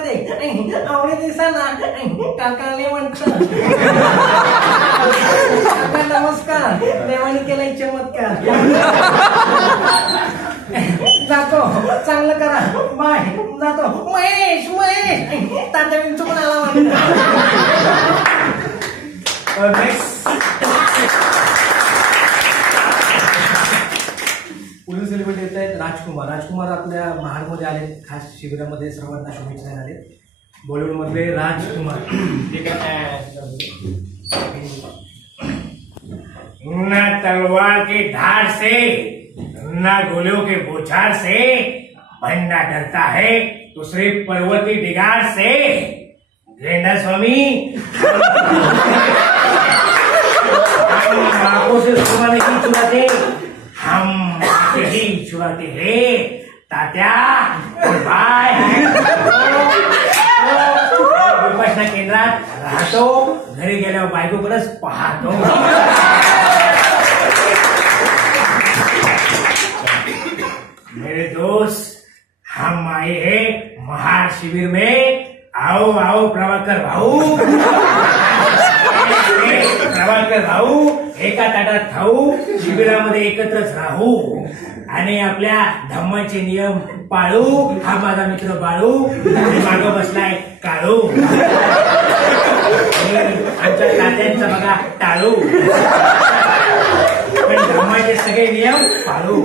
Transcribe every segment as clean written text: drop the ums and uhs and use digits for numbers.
जाते आवडे दिसाना काकाने म्हणतं काका नमस्कार देवाने केलाय चमत्कार जातो चांगलं करा बाय जातो महेश महेश तात्या विंचू पण आला पुढील सेलिब्रिटी येत आहेत राजकुमार. राजकुमार आपल्या महाडमध्ये आले, खास शिबिरामध्ये सर्वांना शुभेच्छा आले. बॉलिवूड मधले राजकुमार. ना तलवार की धार से ना गोलियों के बौछार से बंदा डरता है तो सिर्फ पर्वती डिगार से. गेंडा स्वामी आंखों से सुबह नहीं चुराते, हम ही चुराते हैं. तात्या बाय. विपश्यना केंद्रात राहतो, घरी गेल्यावर बायकोकडेच पाहतो. मेरे दोस्त हम आए हैं महार शिविर में. आओ आओ प्रभाकर भाऊ. प्रभाकर भाऊ एका ताटात खाऊ, शिबिरामध्ये एकत्रच राहू आणि आपल्या धम्माचे नियम पाळू. हा माझा मित्र बाळू आणि मागं बसलाय काळू. आमच्या तात्यांचा बघा टाळू, पण धम्माचे सगळे नियम पाळू.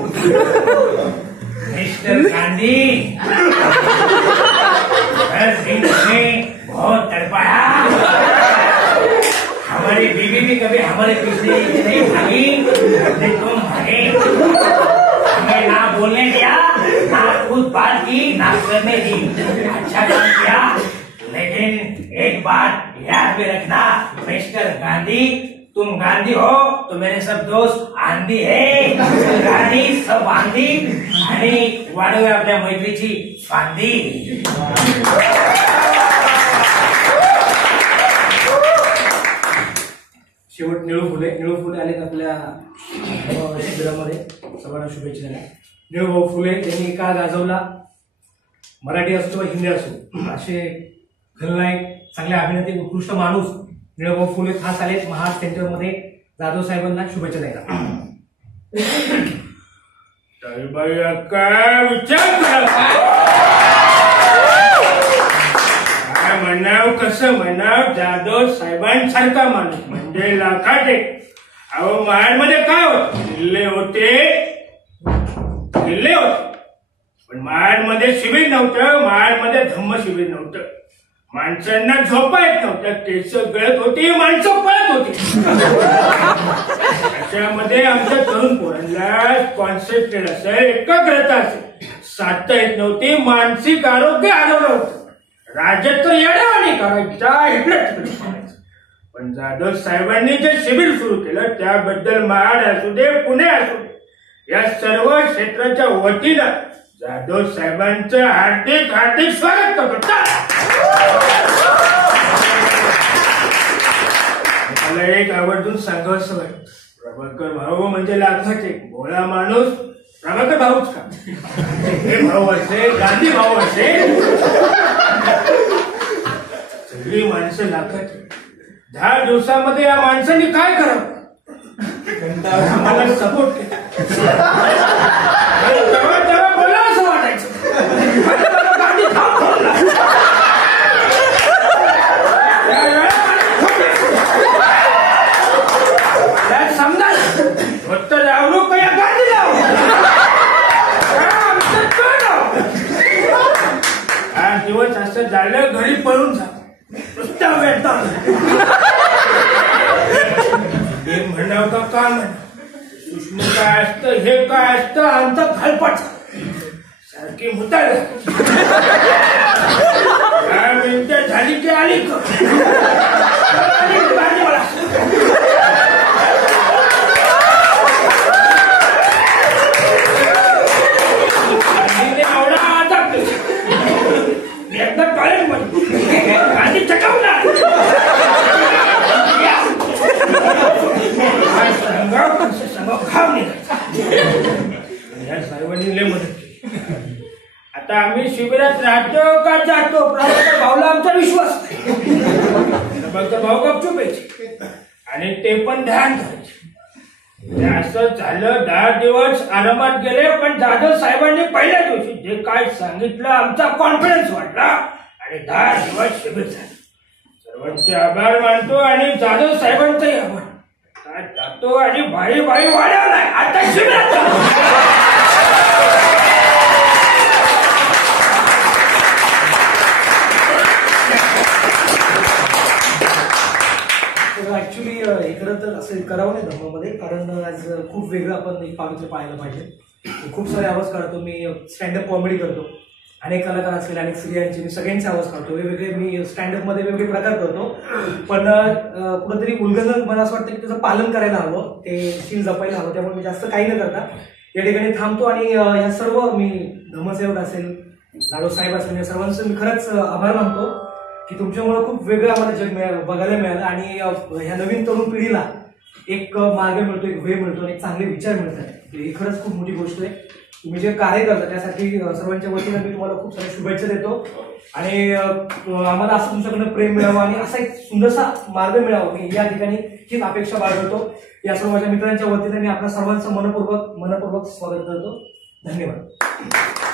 मिस्टर गांधी बहुत तड़पाया. हमारी बीवी भी कभी हमारे पीछे नहीं भागी, तुम भागे. हमें ना बोलने दिया, ना खुद बात की, ना करने दी. अच्छा काम किया, लेकिन एक बात याद में रखना मिस्टर गांधी, तुम गांधी हो तो मेरे सब दोस्त आंधी है. गांधी सब आंधी आणि वाढवूया आपल्या मैत्रीची फांदी. शेवट निळू फुले. निळू फुले आलेत आपल्या शिबिरामध्ये, सर्वांना शुभेच्छा दिल्या. निळूभाऊ फुले यांनी काळ गाजवला. मराठी असो किंवा हिंदी असो, असे खलनायक, चांगले अभिनेते, उत्कृष्ट माणूस निळूभाऊ फुले खास आलेत महार सेंटरमध्ये. जाधव साहेबांना शुभेच्छा द्यायला. काय विचार काय म्हणाव, कसं म्हणाव. जाधव साहेबांसारखा माणूस म्हणजे लाखाटे. अहो महाडमध्ये काय होत, किल्ले होते, किल्ले होते, पण महाडमध्ये शिबिर नव्हतं. महाडमध्ये धम्म शिबिर नव्हतं. माणसांना झोपा येत नव्हत्या, केस गळत होती, माणसं पळत होती. त्याच्यामध्ये आमच्या तरुण पोरांना कॉन्सन्ट्रेट असेल, एकाग्रता असेल, साधता येत नव्हती. मानसिक आरोग्य हरवलं होतं. राज्यात तर येण्यावाणी करायचा, इकडे तिकडे करायचं. पण जाधव साहेबांनी जे शिबिर सुरू केलं त्याबद्दल महाड असू दे, पुणे असू दे, या सर्व क्षेत्राच्या वतीनं जाधव साहेबांचं हार्दिक हार्दिक स्वागत करतो. मला एक आवर्जून सांगावंसं वाटतं, प्रभाकर भाऊ म्हणजे लाखाचे भोळा माणूस. प्रभाकर भाऊच का, हे भाऊ असे, गांधी भाऊ असे, सगळी माणसं लाखाची. 10 दिवसामध्ये या माणसांनी काय करावं, आम्हाला सपोर्ट केला. तेव्हा बोला असं वाटायचं. गांधी समजा फक्त जाऊ का या गांधीला. हा दिवस असं झालं, घरी पळून जा नुसत्या भेटतात. हे म्हणावं का काय म्हणा, सुषमा काय असतं, हे काय असतं, आमचं घालपाट सारखी मुताळ. काय मिनिटं झाली की आली का मला. एकदा कळेल म्हणजे गांधी चटवला. या सर्वांनी लय मदत केली. आता आम्ही शिबिरात करत राहतो का जातो प्रभाकर भाऊला आमचा विश्वास नाही. प्रभाकर भाऊ गपचूप यायचे आणि ते पण ध्यान धरायचे. असं झालं 10 दिवस आरामात गेले, पण जाधव साहेबांनी पहिल्या दिवशी जे काय सांगितलं आमचा कॉन्फिडन्स वाढला आणि 10 दिवस शिबिर झाले. सर्वांचे आभार मानतो आणि जाधव साहेबांचाही आभार. आज जातो आणि भाई वाढवलाय आता शिबिरात. ऍक्च्युली हे खरं तर असं करावं नाही धर्मामध्ये, कारण आज खूप वेगळं आपण एक पावित्र्य पाहायला पाहिजे. खूप सारे आवाज काढतो मी, स्टँडअप कॉमेडी करतो, अनेक कलाकार असतील, अनेक स्त्रियांचे मी सगळ्यांचे आवाज काढतो, वेगवेगळे मी स्टँडअपमध्ये वेगवेगळे प्रकार करतो. पण कुठंतरी उल्लंघन मला असं वाटतं की त्याचं पालन करायला हवं, ते शील जपायला हवं. त्यामुळे मी जास्त काही न करता या ठिकाणी थांबतो आणि या सर्व मी धर्मसेवक असेल, जाधव साहेब असेल, या सर्वांचं मी खरंच आभार मानतो की तुमच्यामुळे खूप वेगळं आम्हाला जग बघायला मिळालं आणि ह्या नवीन तरुण पिढीला एक मार्ग मिळतो, एक वे मिळतो आणि एक चांगले विचार मिळतात. ही खरंच खूप मोठी गोष्ट आहे. तुम्ही जे कार्य करता त्यासाठी सर्वांच्या वतीनं मी तुम्हाला खूप साऱ्या शुभेच्छा देतो आणि आम्हाला असं तुमच्याकडनं प्रेम मिळावं आणि असा एक सुंदरसा मार्ग मिळावा मी या ठिकाणी हीच अपेक्षा बाळगतो. या सर्व माझ्या मित्रांच्या वतीनं मी आपल्या सर्वांचं मनपूर्वक स्वागत करतो. धन्यवाद.